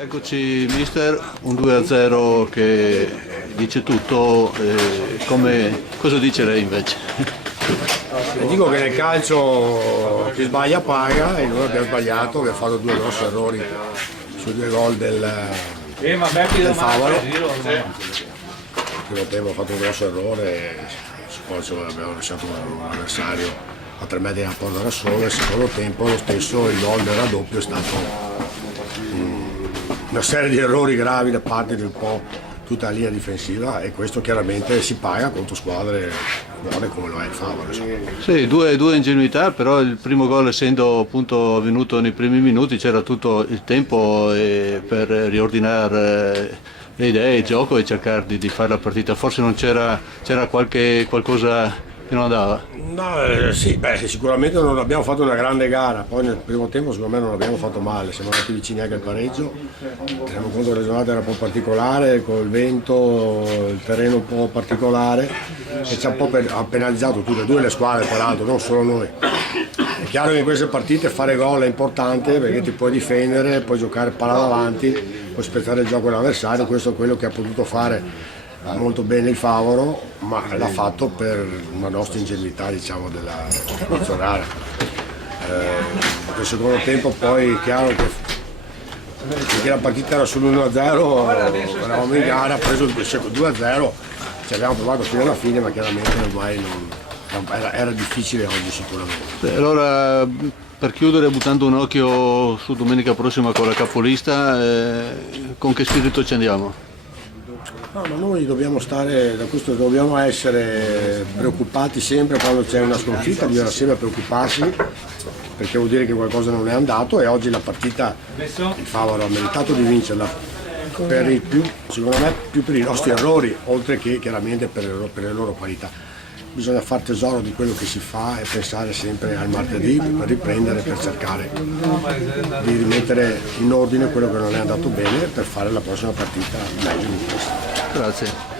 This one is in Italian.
Eccoci mister, un 2-0 che dice tutto, cosa dice lei invece? Dico che nel calcio chi sbaglia paga e noi abbiamo sbagliato, abbiamo fatto due grossi errori sui due gol del Favaro. Nel primo tempo ho fatto un grosso errore, poi abbiamo lasciato un avversario a 3 metri dalla porta da solo, e nel secondo tempo lo stesso, il gol del raddoppio è stato una serie di errori gravi da parte di un po' tutta la linea difensiva, e questo chiaramente si paga contro squadre buone come lo è il Favaro. Sì, due ingenuità, però il primo gol essendo appunto avvenuto nei primi minuti c'era tutto il tempo per riordinare le idee, il gioco e cercare di fare la partita. Forse non c'era qualcosa che non andava? No, sì, sicuramente non abbiamo fatto una grande gara, poi nel primo tempo secondo me non abbiamo fatto male, siamo andati vicini anche al pareggio, teniamo conto che la giornata era un po' particolare, col vento, il terreno un po' particolare, e ci ha un po' penalizzato tutte e due le squadre, peraltro, non solo noi. È chiaro che in queste partite fare gol è importante perché ti puoi difendere, puoi giocare palla davanti, puoi spezzare il gioco dell'avversario, questo è quello che ha potuto fare molto bene il Favaro, ma l'ha fatto per una nostra ingenuità, diciamo, dell'inizio gara. Nel secondo tempo poi è chiaro che perché la partita era sull'1-0, eravamo in gara, preso il 2-0, ci abbiamo provato fino alla fine, ma chiaramente ormai era difficile oggi sicuramente. Allora, per chiudere, buttando un occhio su domenica prossima con la capolista, con che spirito ci andiamo? No, ma noi dobbiamo dobbiamo essere preoccupati sempre quando c'è una sconfitta, bisogna sempre preoccuparsi perché vuol dire che qualcosa non è andato, e oggi la partita il Favaro ha meritato di vincerla secondo me più per i nostri errori, oltre che chiaramente per le loro qualità. Bisogna fare tesoro di quello che si fa e pensare sempre al martedì per riprendere, per cercare di rimettere in ordine quello che non è andato bene per fare la prossima partita meglio di questa. Grazie.